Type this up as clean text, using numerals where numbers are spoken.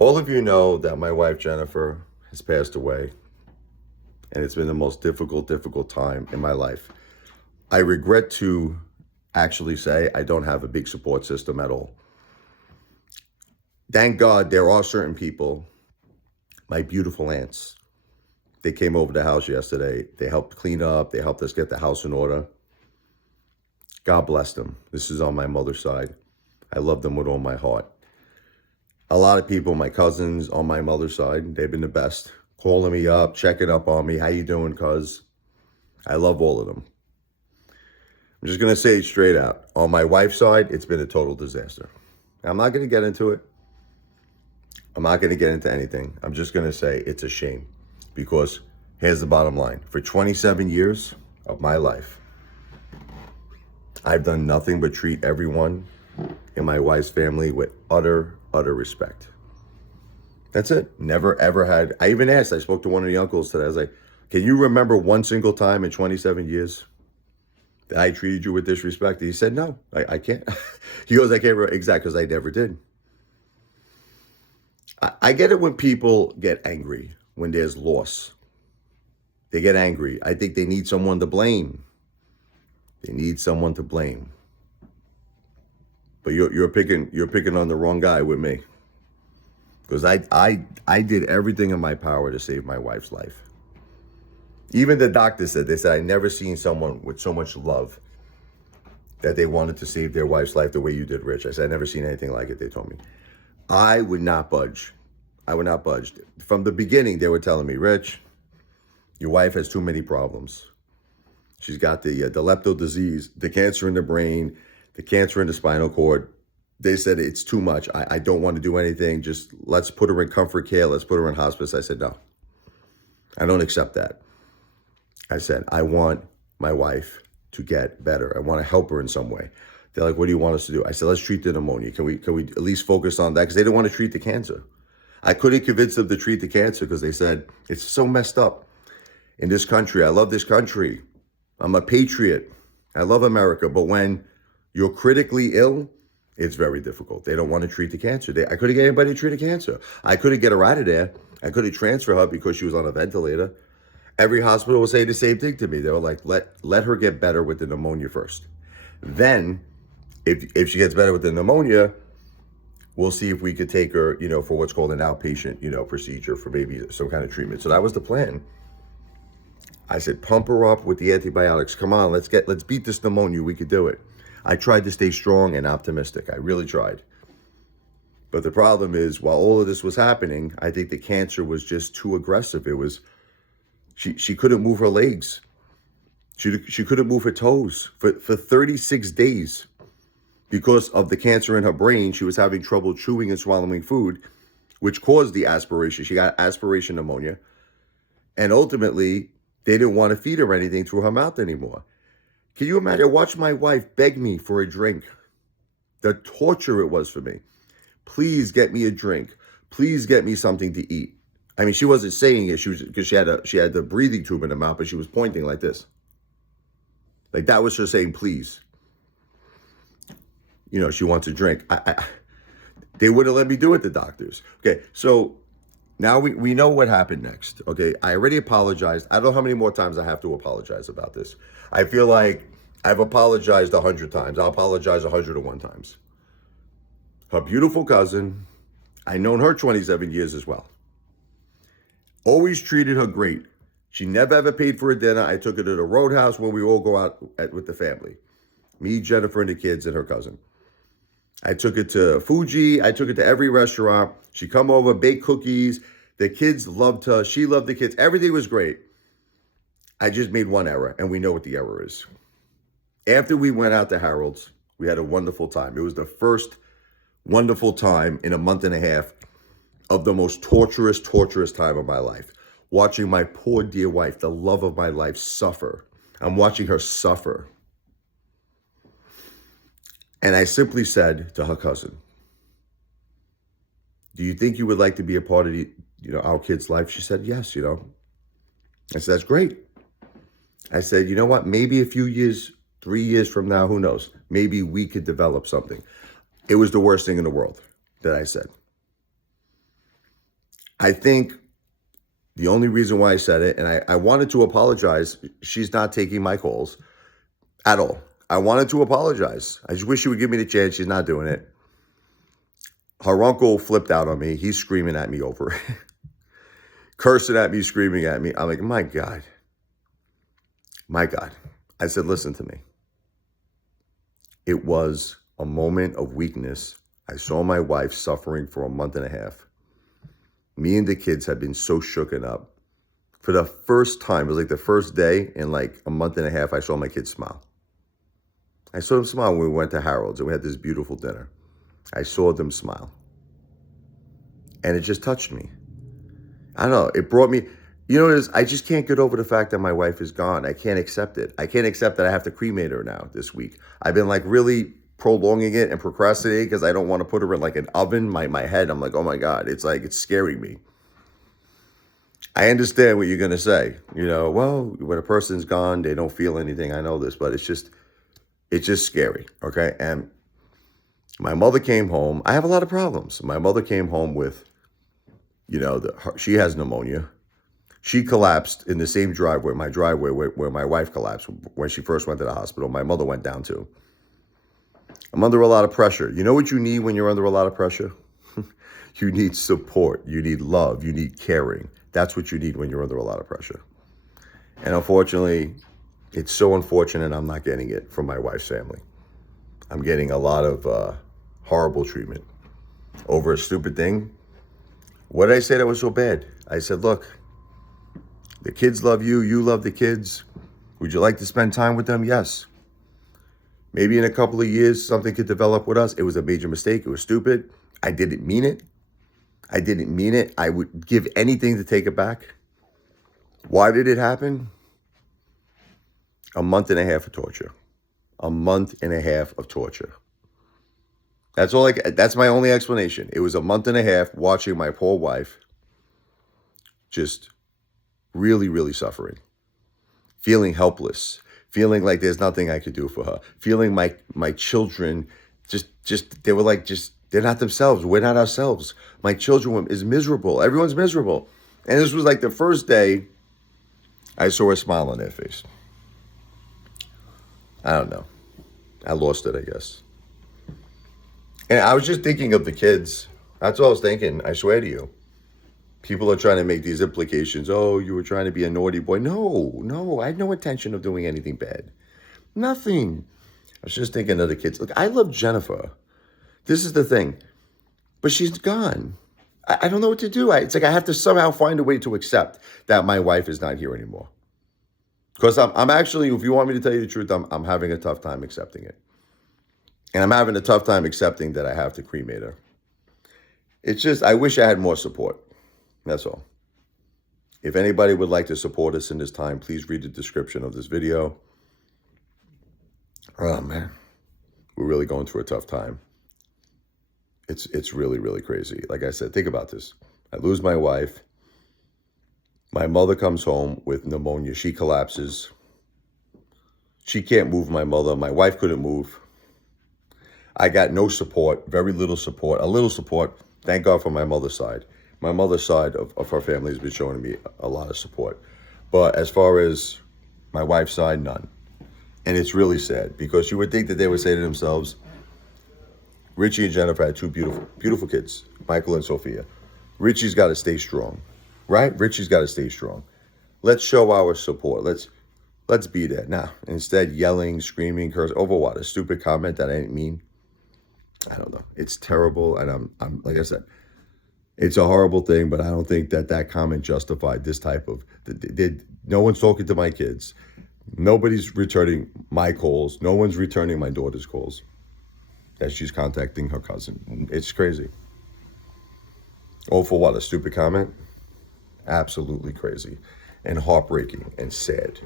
All of you know that my wife Jennifer has passed away, and it's been the most difficult time in my life. I regret to actually say I don't have a big support system at all. Thank God there are certain people, my beautiful aunts. They came over the house yesterday. They helped clean up. They helped us get the house in order. God bless them. This is on my mother's side. I love them with all my heart. A lot of people, my cousins on my mother's side, they've been the best. Calling me up, checking up on me. How you doing, cuz? I love all of them. I'm just going to say it straight out. On my wife's side, it's been a total disaster. I'm not going to get into it. I'm not going to get into anything. I'm just going to say it's a shame. Because here's the bottom line. For 27 years of my life, I've done nothing but treat everyone in my wife's family with utter respect. That's it. Never, ever had. I even asked, I spoke to one of the uncles today. I was like, can you remember one single time in 27 years that I treated you with disrespect? And he said, no, I can't. He goes, I can't remember exactly, because I never did. I get it when people get angry, when there's loss. They get angry. I think they need someone to blame. They need someone to blame. But you're picking on the wrong guy with me. Because I did everything in my power to save my wife's life. Even the doctor said, they said, I never seen someone with so much love that they wanted to save their wife's life the way you did, Rich. I said, I never seen anything like it, they told me. I would not budge. I would not budge. From the beginning, they were telling me, Rich, your wife has too many problems. She's got the lepto disease, the cancer in the brain, the cancer in the spinal cord. They said it's too much. I don't want to do anything. Just let's put her in comfort care. Let's put her in hospice. I said, no, I don't accept that. I said, I want my wife to get better. I want to help her in some way. They're like, what do you want us to do? I said, let's treat the pneumonia. Can we at least focus on that? Because they didn't want to treat the cancer. I couldn't convince them to treat the cancer because they said, it's so messed up in this country. I love this country. I'm a patriot. I love America. But when you're critically ill, it's very difficult. They don't want to treat the cancer. I couldn't get anybody to treat a cancer. I couldn't get her out of there. I couldn't transfer her because she was on a ventilator. Every hospital was saying the same thing to me. They were like, let her get better with the pneumonia first. Then, if she gets better with the pneumonia, we'll see if we could take her, for what's called an outpatient, procedure for maybe some kind of treatment. So that was the plan. I said, pump her up with the antibiotics. Come on, let's beat this pneumonia. We could do it. I tried to stay strong and optimistic. I really tried. But the problem is, while all of this was happening, I think the cancer was just too aggressive. It was, she couldn't move her legs. She couldn't move her toes for 36 days. Because of the cancer in her brain, she was having trouble chewing and swallowing food, which caused the aspiration. She got aspiration pneumonia. And ultimately, they didn't want to feed her anything through her mouth anymore. Can you imagine? Watch my wife beg me for a drink. The torture it was for me. Please get me a drink. Please get me something to eat. I mean, she wasn't saying it. Because she had the breathing tube in her mouth, but she was pointing like this. Like that was her saying, please. She wants a drink. They wouldn't let me do it, the doctors. Okay, so now we know what happened next. Okay, I already apologized. I don't know how many more times I have to apologize about this. I feel like I've apologized 100 times. I'll apologize 101 times. Her beautiful cousin, I've known her 27 years as well. Always treated her great. She never ever paid for a dinner. I took her to the Roadhouse when we all go out with the family. Me, Jennifer, and the kids, and her cousin. I took her to Fuji. I took her to every restaurant. She come over, bake cookies. The kids loved her. She loved the kids. Everything was great. I just made one error, and we know what the error is. After we went out to Harold's, we had a wonderful time. It was the first wonderful time in a month and a half of the most torturous time of my life. Watching my poor dear wife, the love of my life, suffer. I'm watching her suffer. And I simply said to her cousin, do you think you would like to be a part of our kid's life? She said, yes, I said, that's great. I said, you know what? Maybe a few years, 3 years from now, who knows? Maybe we could develop something. It was the worst thing in the world that I said. I think the only reason why I said it, and I wanted to apologize, she's not taking my calls at all. I wanted to apologize. I just wish she would give me the chance. She's not doing it. Her uncle flipped out on me. He's screaming at me over it. Cursing at me, screaming at me. I'm like, my God. My God. I said, listen to me. It was a moment of weakness. I saw my wife suffering for a month and a half. Me and the kids had been so shooken up. For the first time, it was like the first day in like a month and a half, I saw my kids smile. I saw them smile when we went to Harold's and we had this beautiful dinner. I saw them smile. And it just touched me. I don't know. It brought me, you know what it is? I just can't get over the fact that my wife is gone. I can't accept it. I can't accept that I have to cremate her now this week. I've been like really prolonging it and procrastinating because I don't want to put her in like an oven. My head, I'm like, oh my God, it's like, it's scaring me. I understand what you're going to say. You know, well, when a person's gone, they don't feel anything. I know this, but it's just scary. Okay. And my mother came home. I have a lot of problems. My mother came home with, you know, she has pneumonia. She collapsed in the same driveway, my driveway, where my wife collapsed when she first went to the hospital. My mother went down too. I'm under a lot of pressure. You know what you need when you're under a lot of pressure? You need support. You need love. You need caring. That's what you need when you're under a lot of pressure. And unfortunately, it's so unfortunate I'm not getting it from my wife's family. I'm getting a lot of horrible treatment over a stupid thing. What did I say that was so bad? I said, look, the kids love you. You love the kids. Would you like to spend time with them? Yes. Maybe in a couple of years, something could develop with us. It was a major mistake. It was stupid. I didn't mean it. I didn't mean it. I would give anything to take it back. Why did it happen? A month and a half of torture. A month and a half of torture. That's my only explanation. It was a month and a half watching my poor wife just really, really suffering. Feeling helpless. Feeling like there's nothing I could do for her. Feeling my children they were like, they're not themselves. We're not ourselves. My children is miserable. Everyone's miserable. And this was like the first day I saw a smile on their face. I don't know. I lost it, I guess. And I was just thinking of the kids. That's all I was thinking. I swear to you. People are trying to make these implications. Oh, you were trying to be a naughty boy. No. I had no intention of doing anything bad. Nothing. I was just thinking of the kids. Look, I love Jennifer. This is the thing. But she's gone. I don't know what to do. It's like I have to somehow find a way to accept that my wife is not here anymore. Because I'm actually, if you want me to tell you the truth, I'm having a tough time accepting it. And I'm having a tough time accepting that I have to cremate her. It's just, I wish I had more support. That's all. If anybody would like to support us in this time, please read the description of this video. Oh, man. We're really going through a tough time. It's really, really crazy. Like I said, think about this. I lose my wife. My mother comes home with pneumonia. She collapses. She can't move, my mother. My wife couldn't move. I got no support, very little support, a little support. Thank God for my mother's side. My mother's side of her family has been showing me a lot of support. But as far as my wife's side, none. And it's really sad because you would think that they would say to themselves, Richie and Jennifer had two beautiful, beautiful kids, Michael and Sophia. Richie's got to stay strong, right? Richie's got to stay strong. Let's show our support. Let's be there. Now, instead, yelling, screaming, cursing, over what? A stupid comment that I didn't mean. I don't know. It's terrible. And I'm like I said, it's a horrible thing, but I don't think that comment justified this type of, no one's talking to my kids. Nobody's returning my calls. No one's returning my daughter's calls that she's contacting her cousin. It's crazy. Oh, for what? A stupid comment? Absolutely crazy and heartbreaking and sad.